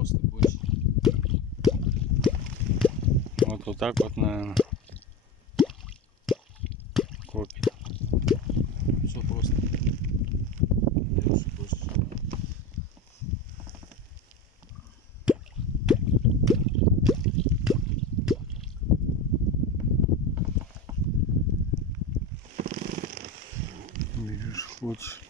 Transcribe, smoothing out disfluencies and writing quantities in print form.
просто больше. Вот так вот, наверное, копит. Все просто. Берешь и больше. Берешь, хочешь.